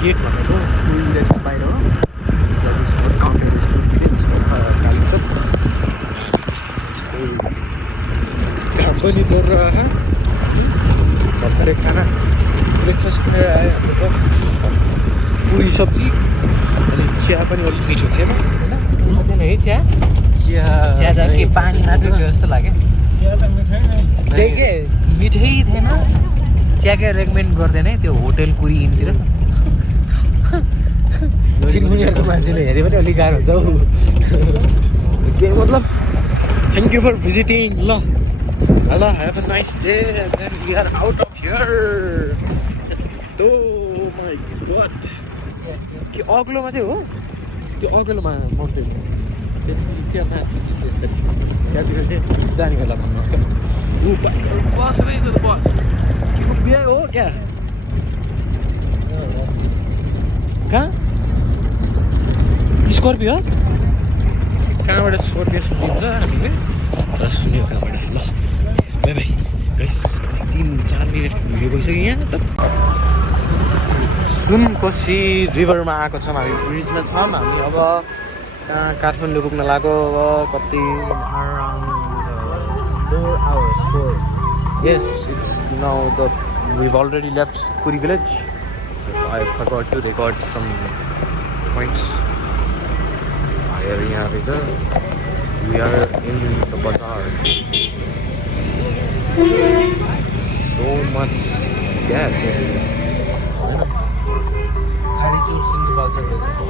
गेट भनेको कुरी भिलेजको बाहिर हो काउन्टर कुरी भिलेज कालिम्पोङ घाम पनि जोडिरहेको भर्खरै खाना ब्रेकफास्ट किनेर आयो हाम्रो पुरी सब्जी अनि चिया पनि अलिक मिठो थिएन होइन है चिया चिया त के पानी मात्रै थियो जस्तो लाग्यो त्यही के मिठै थिएन चियाकै रेकमेन्ड गर्दैन है त्यो होटेल कुरी इनतिर उनीहरूको मान्छेले हेऱ्यो भने अलिक गाह्रो हुन्छ हौ के मतलब थ्याङ्क यू फर भिजिटिङ ल hello have a nice day and then we are out of here यस्तो माई गॉड के अग्लोमा चाहिँ हो त्यो अग्लोमा मोड्दै त्यहाँ माथि त्यस्तै त्यहाँतिर चाहिँ जाने होला भन्नु बस रहेछ त बस के को बिहा हो क्या कहाँ स्कर्पियो कहाँबाट स्कर्पियो सुनिन्छ हामीले र सुन्यो कहाँबाट ल by by guys 3-4 minute video भइसक्यो यहाँ त सुनकोशी रिभरमा आएको छौँ हामी ब्रिजमा छौँ हामी अब काठमाडौँ पुग्न लाग्यो अब कति around 4 hours 4 yes it's now we've already left Puri village I forgot to record some points here we have it we are in the bazaar so much gas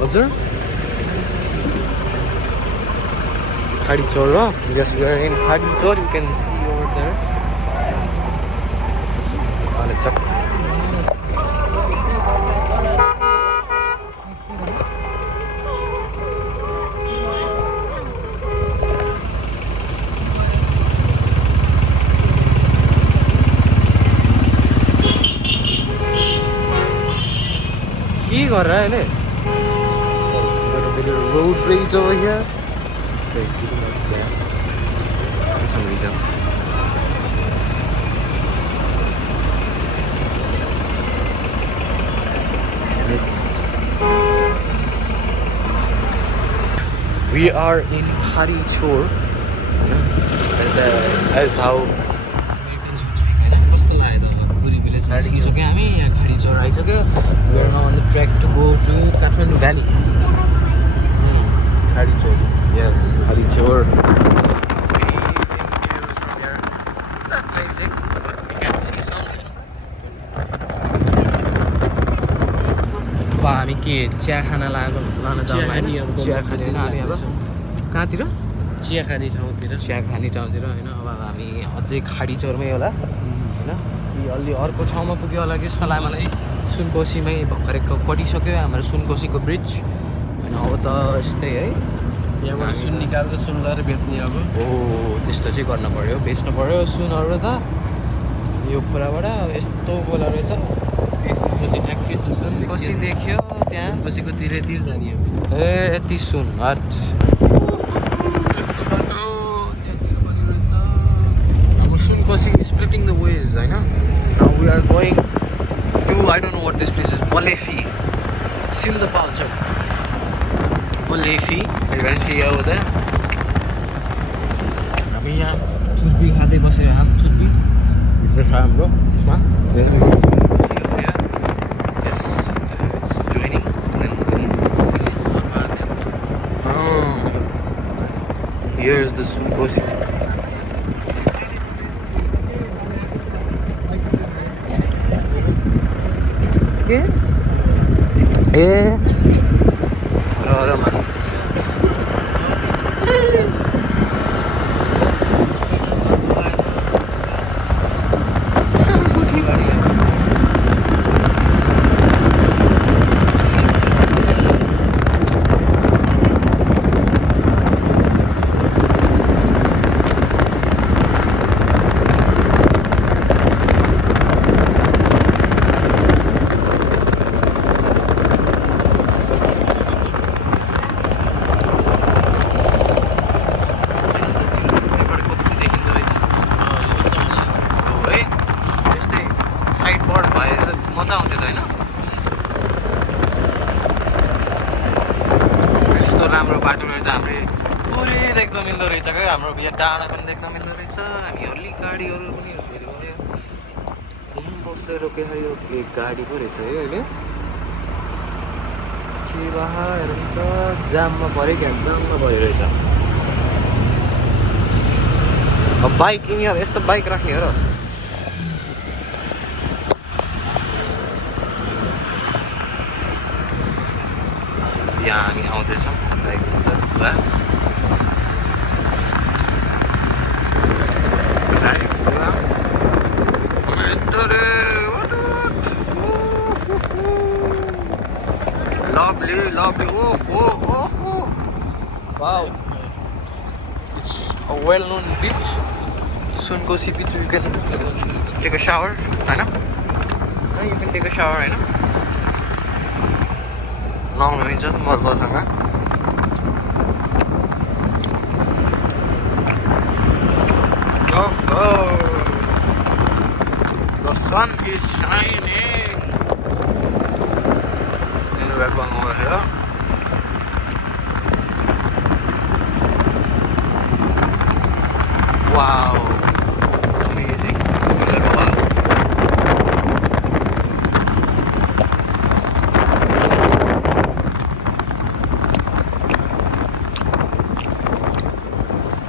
हजुर Khadi Chor Rock. Yes, we are in Khadi Chor. You can see over there. Let's check. What are you doing? Got a bit of road rage over here. This guy is giving up gas for some reason. We are in Khadi Chor. As how आइसक्यो हामी यहाँ खाडी चौर आइसक्यो we are now on the track to go to Kathmandu Valley Khadi Chor. yes Khadi Chor Amazing views from here. Not amazing, but we can see something. अब हामी के चिया खाना लान जाऊँ होइन चिया खाने हामी अब कहाँतिर चिया खाने ठाउँतिर चिया खाने ठाउँतिर होइन अब हामी अझै खाडी चौरमै होला होइन कि अलि अर्को ठाउँमा पुग्यो होला कि जस्तो लाग्यो मलाई सुनकोशीमै भर्खरै कटिसक्यो हाम्रो सुनकोशीको ब्रिज होइन अब त यस्तै है यहाँबाट सुन निकालेर सुन गरेर बेच्ने अब हो त्यस्तो चाहिँ गर्न पऱ्यो बेच्नु पऱ्यो सुनहरू त यो खोलाबाट यस्तो खोला रहेछ सुनकोशी ठ्याक्कै सुनकोशी देख्यो त्यहाँ सुनकोशीको तिरतिर जाने अब ए यति सुन हट हाम्रो सुनकोशी splitting the ways होइन now we are going to I don't know what this place is Balefi Sindapalchok Balefi we're going to see over there हामी यहाँ चुस्बी खाँदै बसेर चुस्बी भित्र छ हाम्रो उसमा yes it's joining here's the Sunkoshi के ए र मान मजा आउँछ त होइन यस्तो राम्रो बाटो रहेछ हाम्रो पुरै देख्न मिल्दो रहेछ क्या हाम्रो यहाँ डाँडा पनि देख्न मिल्दो रहेछ हामी अलि गाडीहरू पनि हेर्नु भयो बस्दै रोकेर यो एक गाडी पो रहेछ है अहिले के भा हेरौँ त जाममा पऱ्यो क्या जाममा पऱ्यो रहेछ अब बाइक यिनीहरू यस्तो बाइक राख्ने हो र यहाँ हामी आउँदैछौँ lovely lovely oh Wow. It's a well-known beach. Sunkosi beach. You can take a shower, right? You can take a shower, right? Normally, just मजासँग Oh, the sun is shining. And we're going over here. Wow, amazing. Wow.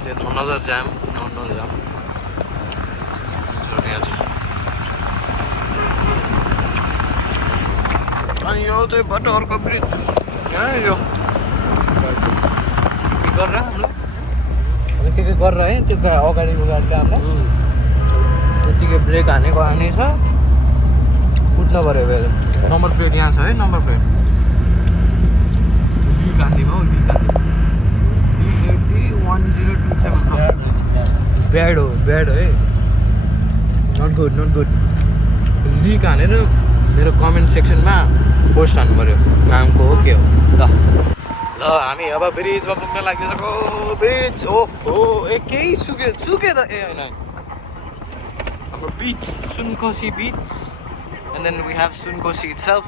Then another jam. No jam. अनि यो चाहिँ बाटो अर्को bridge यहाँ यो के गरेर हाम्रो के गरेर है त्यो अगाडिको गाडीले हामीलाई त्यतिकै ब्रेक हानेको हाने छ कुद्न पऱ्यो फेरि नम्बर प्लेट यहाँ छ है नम्बर प्लेट ली गान्धीमा हो ली गान्धी 1027 ब्याड हो है नट गुड लिक हानेर मेरो कमेन्ट सेक्सनमा पोस्ट हान्नु पऱ्यो नामको हो के हो ल हामी अब ब्रिजमा पुग्न लागिसक्यो ब्रिज ओहो केही सुके त ए होइन हाम्रो बिच सुनकोसी बिच and then we have Sunkosi itself.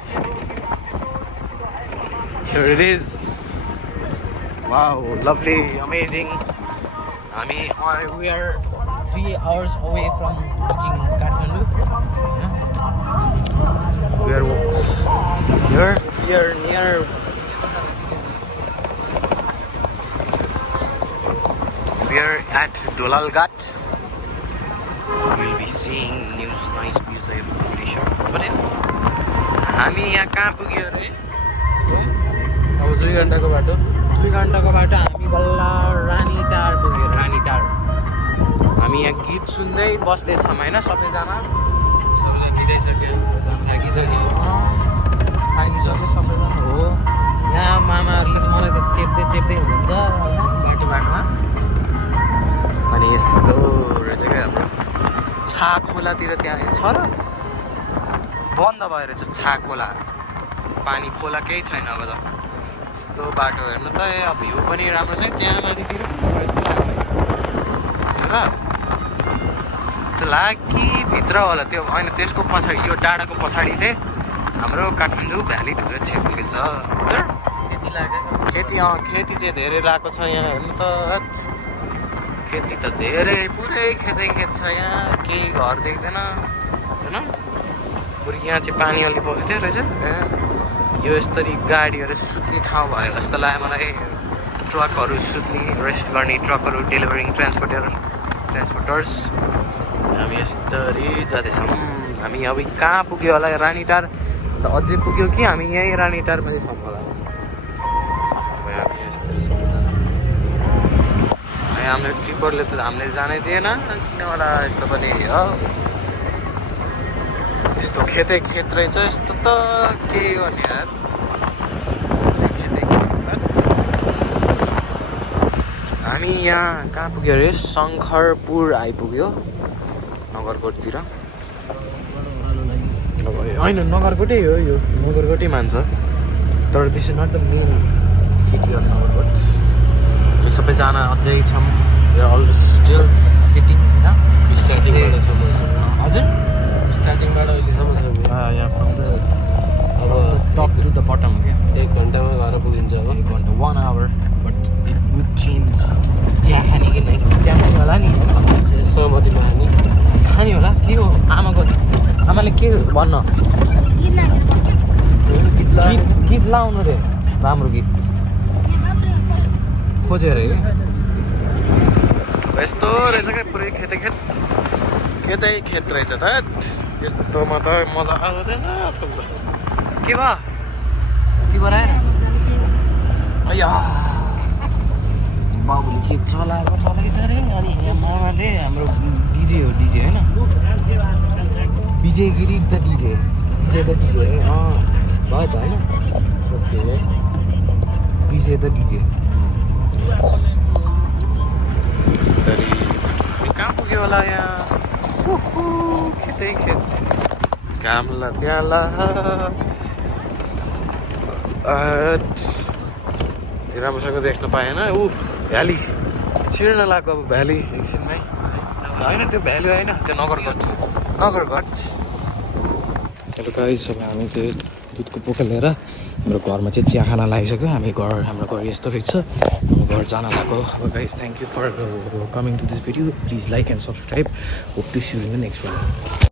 Here it is. Wow, lovely, amazing. We are 3 hours away from reaching Kathmandu. We are near. We are at Dolal Ghat. We'll be seeing nice views. I'm pretty sure. But हामी यहाँ कहाँ पुग्यो अरे अब 2 घन्टाको बाटो हामी बल्ल रानीटार पुग्यो रानीटार हामी यहाँ गीत सुन्दै बस्दैछौँ होइन सबैजना सबैलाई दिइसक्यो थाकिसक्यो सबैजना हो यहाँ मामाहरूले मलाई त चेप्दै हुनुहुन्छ होइन बाटोमा अनि यस्तो रहेछ क्या हाम्रो छा खोलातिर त्यहाँ छ र बन्द भएर चाहिँ छा खोला पानी खोला केही छैन अब त यस्तो बाटो हेर्नु त अब भ्यू पनि राम्रो छ त्यहाँ माथितिर त्यो लाग्यो कि भित्र होला त्यो होइन त्यसको पछाडि यो डाँडाको पछाडि चाहिँ हाम्रो काठमाडौँ भ्यालीभित्र छिर्नु मिल्छ खेती चाहिँ धेरै रहेको छ यहाँ हेर्नु त खेती त धेरै पुरै खेत छ यहाँ केही घर देख्दैन होइन बरु यहाँ चाहिँ पानी अलि बगेको रहेछ यो यसरी गाडीहरू सुत्ने ठाउँ भयो जस्तो लाग्यो मलाई ट्रकहरू सुत्ने रेस्ट गर्ने ट्रकहरू डेलिभरिङ ट्रान्सपोर्टर्स हामी यसरी जाँदैछौँ हामी अब कहाँ पुग्यो होला रानीटार अन्त अझै पुग्यो कि हामी यहीँ रानीटारमा छौँ होला हामी यस्तरी सबैजना हाम्रो ट्रिपरले त हामीले जानै दिएन किन होला यस्तो पनि हो यस्तो खेत रहेछ यस्तो त के गर्ने यार हामी यहाँ कहाँ पुग्यो अरे शङ्खरपुर आइपुग्यो नगरकोटतिर होइन नगरकोटै हो यो नगरकोटै मान्छ तर this is not the main city of Nagarkot हामी सबैजना अझै छौँ अल स्टिल सिटिङ होइन हजुर स्टार्टिङबाट अहिलेसम्म छ यहाँ फ्रम द अब टप टु द बटम क्या 1 घन्टामा घर पुगिन्छ अब 1 घन्टा 1 hour but it would change चिया खाने कि नै चिया खाने होला नि होइन सहमतिमा खाने खाने होला के हो आमाले के भन्न गीत लाउनु रे राम्रो गीत खोजेर है यस्तो रहेछ क्या पुरै खेतै खेत रहेछ त यस्तोमा त मजा आउँदैन आजकल त के भयो के गराएर अया बाबुले के चलाएछ अरे अनि मामाले हाम्रो डिजे होइन विजय गिरी द डिजे है भयो त होइन विजय द डिजे बिस्तारै हामी कहाँ पुग्यो होला यहाँ खेतै खेत कामला त्यहाँला राम्रोसँग देख्न पाएन भ्याली छिर्न लाग्यो अब भ्याली एकछिनमै होइन त्यो भ्याली होइन त्यो नगरगढ हेलो गाइस अब हामी त्यो दुधको पोका लिएर हाम्रो घरमा चाहिँ चिया खाना लागिसक्यो हाम्रो घर यस्तो रहेछ हाम्रो घर जान लाग्यो अब guys thank you for coming to this video please like and subscribe hope to see you in the next one